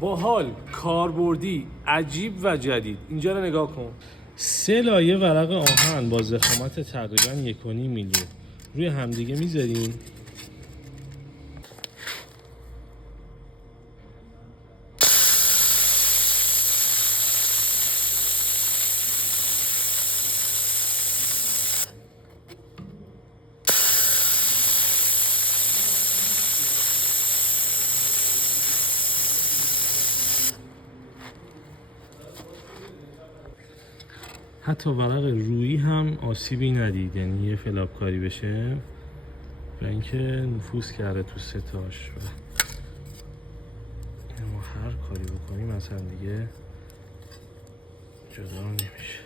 باحال، کاربردی، عجیب و جدید. اینجا رو نگاه کن. 3 لایه ورق آهن با ضخامت تقریبا 1.5 میلیون روی همدیگه میذاریم. حتی ورق رویی هم آسیبی ندید، یعنی یه فلاپ کاری بشه و اینکه نفوذ کرده تو ستاش. ما هر کاری بکنیم مثلا دیگه جدا نمیشه.